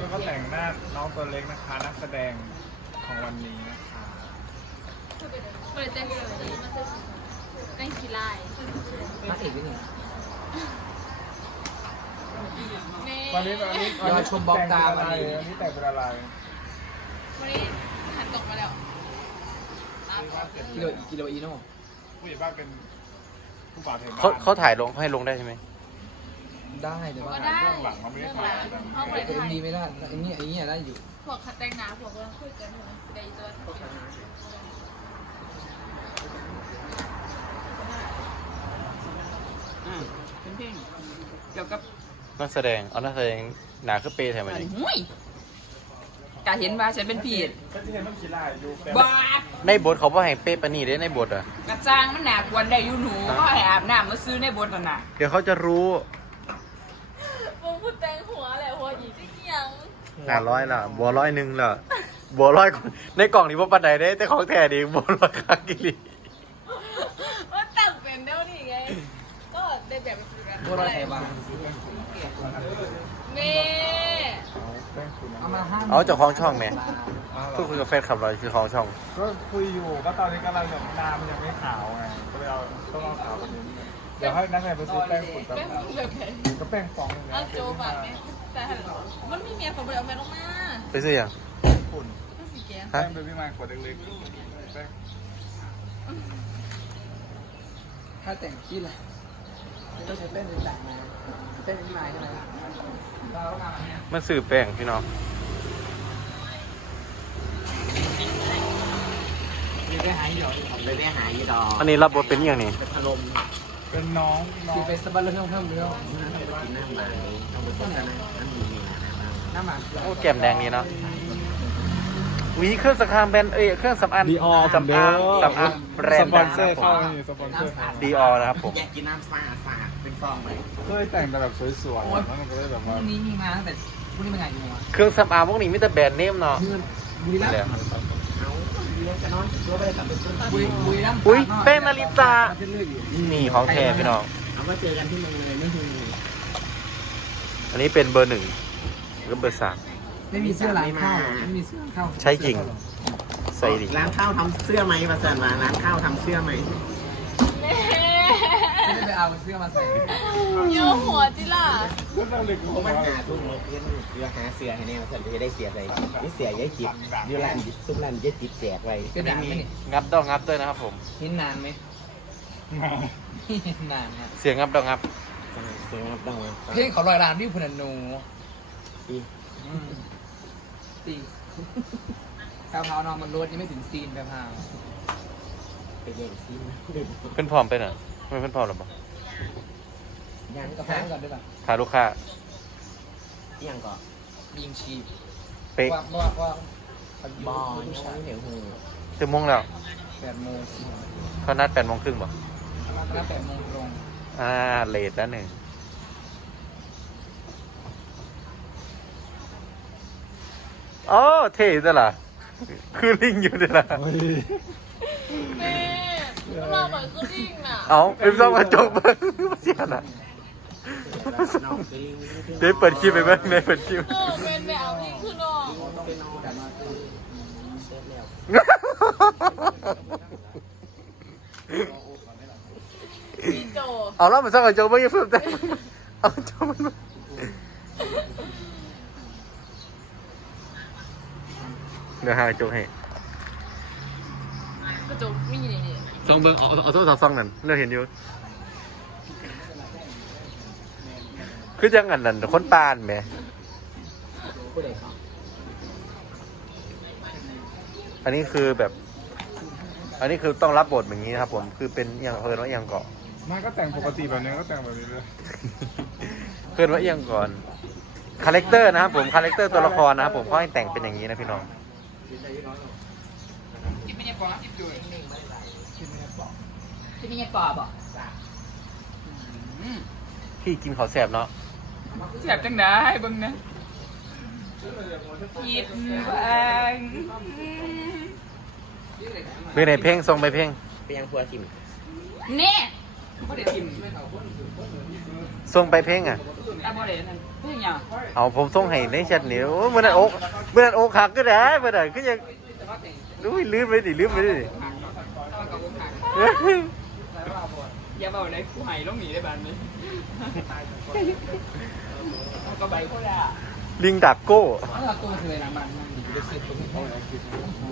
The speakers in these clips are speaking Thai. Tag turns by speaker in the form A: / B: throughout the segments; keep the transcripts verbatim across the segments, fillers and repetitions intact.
A: ก็แต่งหน้าน้องตัวเล็กนะคะนักแสดงของวันนี้นะคะ
B: เปิดเต้นเลยเต้นขี้ไล่
C: นักเอกนี่
A: วันนี้วันนี้วันนี้ชมบอกตาอะไรวันนี้แต่งเป็นอะไร
B: วันนี้หันตกมาแล้ว
C: กิโลกิโลอีโน่
A: ผู้ใหญ่บ้านเป็นผู้บ่าวเทน
D: เขาเขาถ่ายลงให้ลงได้ใช่ไหม
C: ได้แต่ว่า
B: ได้
A: เรื่องหลังเราไม่ได้ถ่าย
B: เขาไป
C: แต่
B: ถ่าย
C: มีไม่ได้อันนี้อันนี้ได้อยู่
B: พวกคัดแต่งหน้าพวกกำลังคุยกันอยู่ในตัว
E: เป็นเพลงเกี่ยวกับ
D: นักแสดงเอานักแสดงหนาคือเปย์แถมมาดิ
E: หุ้ยกะเห็นว่าฉันเป็นผี
A: ก็จะเห็นมันขี้ลายอยู่
E: บ้า
D: ในบทเขาว่าให้เปย์ปนีได้ในบทอ่ะ
E: กระจ้างมันหนากวนได้อยู่หนูก็ให้อาบน้ำมาซื้อในบทน่ะนะ
D: เดี๋ยวเขาจะรู้
B: มึงพูดแต่งหัวแหละหัวหยีจริงยัง
D: หนาร้อยละบัวร้อยหนึ่งละบัวร้อยในกล่องนี้ว่าปันไหนได้แต่ของแท้ดีบัวร้อยคากิริ
B: ว่าแต่งเป็นเดี๋ยวนี้ไงก็ได้แบบไปซื้อกัน
C: บัวลอยไทยบ้าง
B: เม
C: เอามาห้า
D: เอาเจ้าของช่องไหมพูดคุยกับแฟนขับรอยคือของช่อง
A: ก็คุยอยู่ก็ตอนนี้กำลังแบบน้ำยังไม่ขาวไงก็เลยเอาต้องเอาขาวคนนี้เดี๋ยวให้นักแสดงไปซื้อแป้งฝุ่นแบบก็แป้งฟองนึง
B: เอาโจบาทไหมแต่มันไม่มีคนไปเอาแม่ลงมา
D: ไปซื้อยัง
A: ฝุ่นแป้งเบบี้มายขวดเล็กๆแป้ง
C: ถ้าแต่งขี้เลยต้องใช้แป้งเป็นแต่งมาแป้งเป็นไม้ใช่ไหมล่ะ
D: มันสื่อแป้งพี่น้อง
C: มีไปหายหยอดเลยไปหายดอก
D: อันนี้รับบทเป็นอย่างนี้
C: เป็นอารมณ์
A: เป็นน้อง
C: คือเป็นสบัลเรื่องเพิ่มเรื่องน้ำหมาต้องเป็นต้นน้ำมีน้ำหมา
D: โอ้แก้มแดงนี่เนาะวีเครื่องสำอางแบรนด์เอ้ยเครื่องสำอางสำอางสำอางแบรนด์ดังนะครับผมดีออนะครับผม
C: อยากกินน้ำสาสาเป็นฟองเลย
A: เคยแต่งแต่แบบสวยๆแล้วมันก็เลยแบบว่า
C: พรุ่งนี้มีมาตั้งแต่พรุ่งนี้เป็นไงอยู่
D: เครื่องสำอางพวกนี้มีแต่แบรนด์เนมเนาะ
C: บุรีรัมย์เอาบุรีรัมย์จะนอนรู้ไปกับเป็นต้นบุรีบุรีรัมย์
D: อุ้ยแป้งนาริตานี่ของแท้พี่น้อง
C: เอาว่าเจอกันที่เมืองเลยไม่คือ
D: อันนี้เป็นเบอร์หนึ่งหรือเบอร์สาม
C: ไม่มีเสื้อร้านข้าวไม่มีเสื้อข้าว
D: ใช่จริงใส่ดิ
C: ร้านข้าวทำเสื้อไหมมาเสริมมาร้านข้าวทำเสื้อไหมไม่ได้ไปเอาเสื้อมาใส่
B: โยหัวจิล่ะ
C: ผมมาหาทุกเพื่อนเพื่อหาเสื้อให้แนวฉันจะได้เสียอะไรนี่เสียยัยจิบยูรันซุปรันยัยจิบแจกไว้ก็ได้ไหม
D: งับดองงับด้วยนะครับผม
C: เห็นนานไหมนานฮะ
D: เสียงงับดองงับ
C: เสียงงับดองงับเพลงเขาลอยรามที่พุนันนูตีตีแพรวพาวนอนมันรถยังไม่ถึงซีนแพรวพาวไปเล่นซีน
D: เพื่อนพร้อมไปหน่อยไม่เพื่อนพร้อมหรอปะ
C: ยังกับแพงก่อนด้วยป่ะ
D: ถ่ายลูกค้า
C: ยังก่อนยิงชี
D: เป๊ะ
C: ว่าว่าว่าบอลผู้ชายเหนียวหู
D: เจ็ดโมงแล้ว
C: แปดโมง
D: เขานัดแปดโมงครึ่งป่ะ
C: นัดแปดโมงตรง
D: อ่าเลทแล้วหนึ่งโอ้เท่ด้วยล่ะคือลิงอยู่ด้วยล่ะ
B: แม่เราเหมือนคือลิงน่ะ
D: เอาเป็นซ่องกระจกบ้างเสียน่ะเดี๋ยวเปิดคลิปไปบ้างในเปิดคลิป
B: เออเป็นแบบลิงคือน้องพี่โจ
D: เอาแล้วมันซ่องกระจกบ้างยังเพิ่มแต่เอาจมันเดี๋ยวหากระจกให้
B: กระจกไม่ยินนี่
D: ซองเบิ้งเอาเอาโซ่ซองนั่นเราเห็นอยู่คือจังอันนั้นคนปานไหมอันนี้คือแบบ อันนี้คือต้องรับบทอย่างนี้นะครับผมคือเป็นอย่างเพิ่นว่าอย่างเกาะ
A: มาก็แต่งปกติแบบนี้ก็แต่งแบบนี้เลย
D: เพิ่นว่าอย่างก่อนคาแรคเตอร์นะครับผมคาแรคเตอร์ตัวละครนะครับผมเขาให้แต่งเป็นอย่างนี้นะพี่น้อง
E: กินไม่ได้ปอกินด้วยกินไม่ได้ปอกินไม่ได้ปอบ่
D: พี่กินข้าวแซ่บเนาะ
E: แซ่บจังได้เบิ่งนะคิดบ้าง
D: เพื่อนไหนเพ่งส่งไปเพ่ง
C: ไปยังพัวทิม
E: เนี่ยบ่ได้ทิม
D: ส่งไปเพ่งอ่ะ
E: อ่ะบ่ได้นั่นเพ่งยัง
D: เอาผมส่งให้ในแชทนี่โอ้เมื่อนั้นโอ๊กเมื่อนั้นโอ๊กหักก็ได้เมื่อนั้นก็ยังอุ้ยลืมไปดิลืมไปดิ
E: อย่าบอกเลยกูหายต้องหนีได้บ้านนี้ก็ใบก็ได้
D: ลิงดักโก้
C: เอาตัวเธอนะมันมันดีได้ซื้อตัวเขาเลยคือ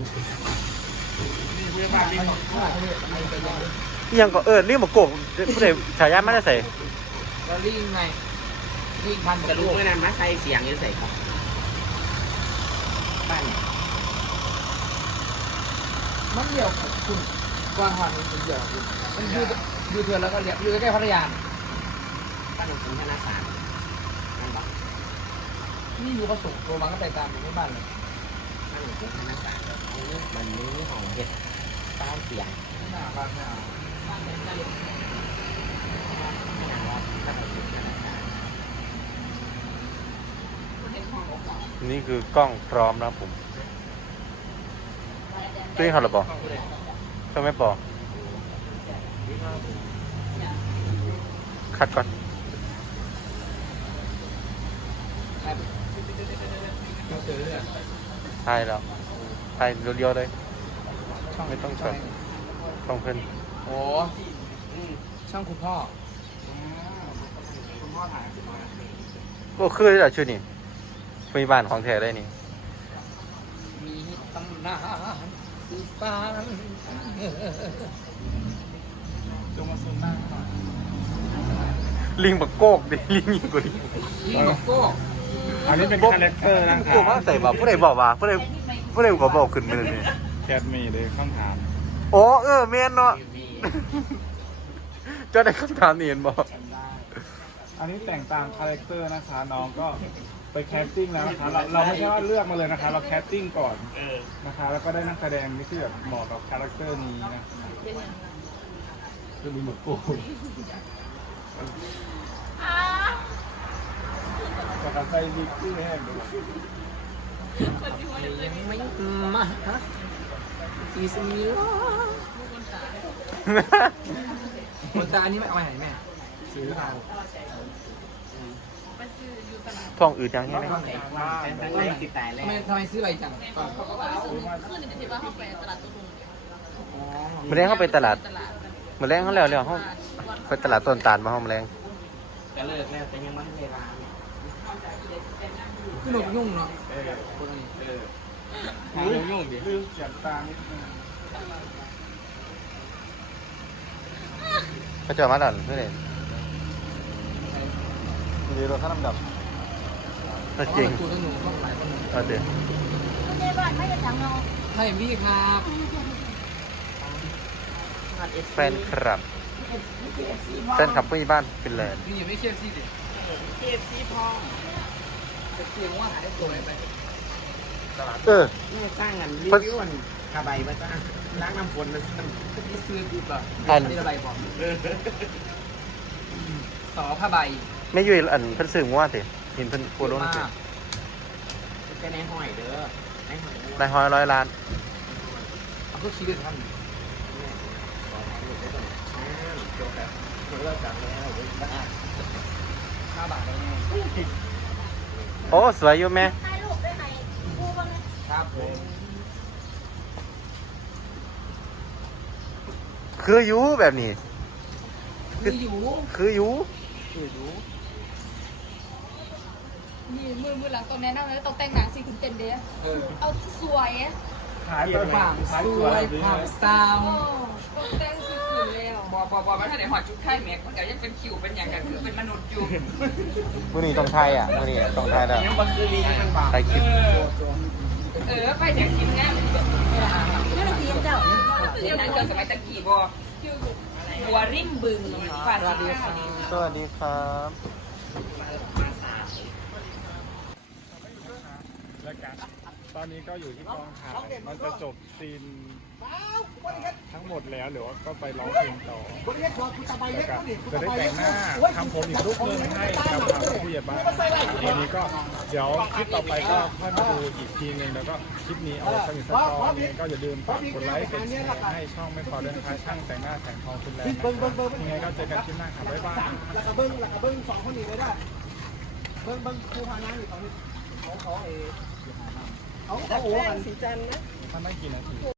C: นี่เพื่อนบ้านลิงของเขาเลยไอ้ตัวใหญ่
D: ยังก็เออลิงมาโกกผู้ใดฉายามันได้ใส่
C: แล้วลิงไงลิงพัน
E: จะรู้ไหมนะมาใส่เสียงยังใส่ของบ้าน
C: มันเดียวคุณกวางหันมันเดียวมันยูยูเถื่อนแล้วก็เรียกยูใกล้พัทยา
E: บ้านของคุณธนาสารนั่นบอก
C: นี่ยูก็ส่งตัวมันก็ไปตามอยู่ที่บ้านเลย
E: บ้านของคุณธนาสารเอาเรื่องมันนี้ของเห็ดใต้เสียง
C: หน้าบ้านหน้า
E: ไม่นานว่าบ้านของคุณธนาสาร
D: นี่คือกล้องพร้อมนะผมตัวนี้เขาหรือเปล่าเขาไม่บอกคัดก่อนใช่แล้วใช่เรียวๆเลย ไม่ต้องชนต้องเพิ่น
C: โอ้ช่างคุณพ่อ
E: คุณพ่อถ่ายสิบ
D: โอ้คือแต่ชุดนี้มีบ้านของแท้ได้นี่
C: มีตำนานสีฟ้า
A: จงมาซูมหน้าหน่อย
D: ลิงบักโกกดิลิงยิ่งกว่าลิง
C: ลิงกับโก้
A: อันนี้เป็นคาแรคเตอร์นะค
D: โก
A: รั
D: กว่าใส่บ่าผู้ใดบอกว่าผู้ใดผู้ใดก็บอกขึ้นมาเลยนี่
A: แคทมีเลยคำถาม
D: โอ้เออแม่นเนาะเจ้าได้คำถามนี่เห็นบ่
A: อันนี้แต่งตามคาแรคเตอร์นะคะน้องก็ไปแคสติ้งแล้วนะคะเราเราไม่ใช่ว่าเลือกมาเลยนะคะ เราแคสติ้งก่อนนะคะ แล้วก็ได้นักแสดงที่แบบเหมาะกับคาแรคเตอร์นี้นะคือมีหมดกูกับการใส่บิ๊กที่แห้งด้วย
C: ไม่มาฮะสีสมิลคนตาอันนี้ไม่เอาไปไหนแม่ซื้อเอา
D: ท้องอืดยังไง
E: เป็นตั้งแรกติดตายแร
C: ทำไม
E: ก
C: ทำไมซื้ออะไรจัง
B: ขึ้นในที่ว่าเขาไปตลาดตุ้ง
D: มื้อแรงเข้าไปตลาดมื้อแรงเขาแล้วแล้วเขาไปตลาดต้นตาลมาห้องแรง
E: ก็เลิกแล้วแต่ยังไม่ได้ร้าน
C: คือหนุกยุ่งเนาะ
A: เออ
E: เออ
A: ลืมยุ่งดิลืมเขียนตานิดนึง
D: เขาจะมาดันเพื่อนเองมีรถข้าน้ำดับน่าจริง
C: ตัวหนูต้องหลายคน
D: เอาเดี๋ยว
B: ในบ้านไม่จะจังเรา
C: ใช่พี่ครับ
D: แฟนคลับแฟนคลับผู้ใหญ่บ้านฟินแลนด์
C: นี่ยังไม่เชื่อสิดิ
E: เคเอฟซีพ่อ
C: จะเตียงว่าหาได้ตัวไหนไป
D: เออ
E: แม่จ้างกันรีวิวมันกระใบมาจ้างล้างน้ำฝนมัน
C: นี่ซื้อดีป่ะ
D: อัน
C: นี่อะไรบอกสอผ้าใบ
D: ไม่ยุ่ยอันเพิ่นซื้องัวสิเห็นเพิ่นโพสต์ลงสิ
E: แค่ในหอยเด้อในหอย
D: นายฮอยร้อยล้าน
C: เอาก็ชีวิตท่าน
E: จบแล้วเลิกจับแล้วบ้า
C: ห้าบาทได้ไง
D: โอ้สวยอยู่แม่
B: ถ่ายรูปได้ไหมกูบ้างไหม
C: ครับผม
D: คืออยู่แบบนี้
C: คืออยู่
D: คืออยู่
C: คืออยู่
B: นี่มือมือหลังต้องแนะนำเลยต้องแต่งหนังสิคุณเต้นเด้
C: เออ
B: เอาสวย
A: ขายตัว
C: ผ่าน
A: ขาย
C: ส
A: ตัว
C: ว
A: อะไร
C: ย
A: ดี
C: ผ่านสาว
B: โอ้ต้องแต่งสิคุณแล้ว
E: บอบอบอมาถ้าไหนหอดชุดไข่แม็กมันก็ยังเป็นคิวเป็นอย่างกันคือเป็นมนุษย์อยู่
D: มื้อนี้ต้องไทยอ่ะมื้อนี้ต้องไทยแล้ว
E: ยังบางทีมีมันบอก
D: ไทยคลิป
E: เออไปจากทีมงานมันแบบ
B: นี่เราเพียงเจ้า
E: เรียนนั้นเกิดสมัยตะกี้บอบัวริ่มบึงฝาดสีขาว
D: สวัสดีครับ
A: แล้วกันตอนนี้ก็อยู่ที่กองถ่ายมันจะจบซีนทั้งหมดแล้วหรือว่าก็ไปร้องเพลงต่อแล้วก็จะได้แต่งหน้าทำผมอีกรูปหนึงให้กับทางผู้ใหญ่บ้านวันนี้ก็เดี๋ยวคลิปต่อไปก็ค่อยมาดูอีกทีนึงแล้วก็คลิปนี้เอาสมิทสตอนี้ก็อย่าลืมฝากกดไลค์กดแชร์ให้ช่องไม่พอเดินท้ายช่างแต่งหน้าแสงทองคุณแลนด์นะครับยังไงก็เจอกันคลิปหน้าครับบ๊ายบาย
C: แล้วก็เบิ้งแล้วก็เบิ้งสองคนนี้ไม่ได้บิ้งเบิ้งครูพานั่งอยู่เขาเขาเขาเอเขา
B: ดั
C: เขา
B: ก
C: โอ้
B: แป้
C: กั
B: ง
C: น
B: สีจันทร์นะ
A: มันไม่กี่นาที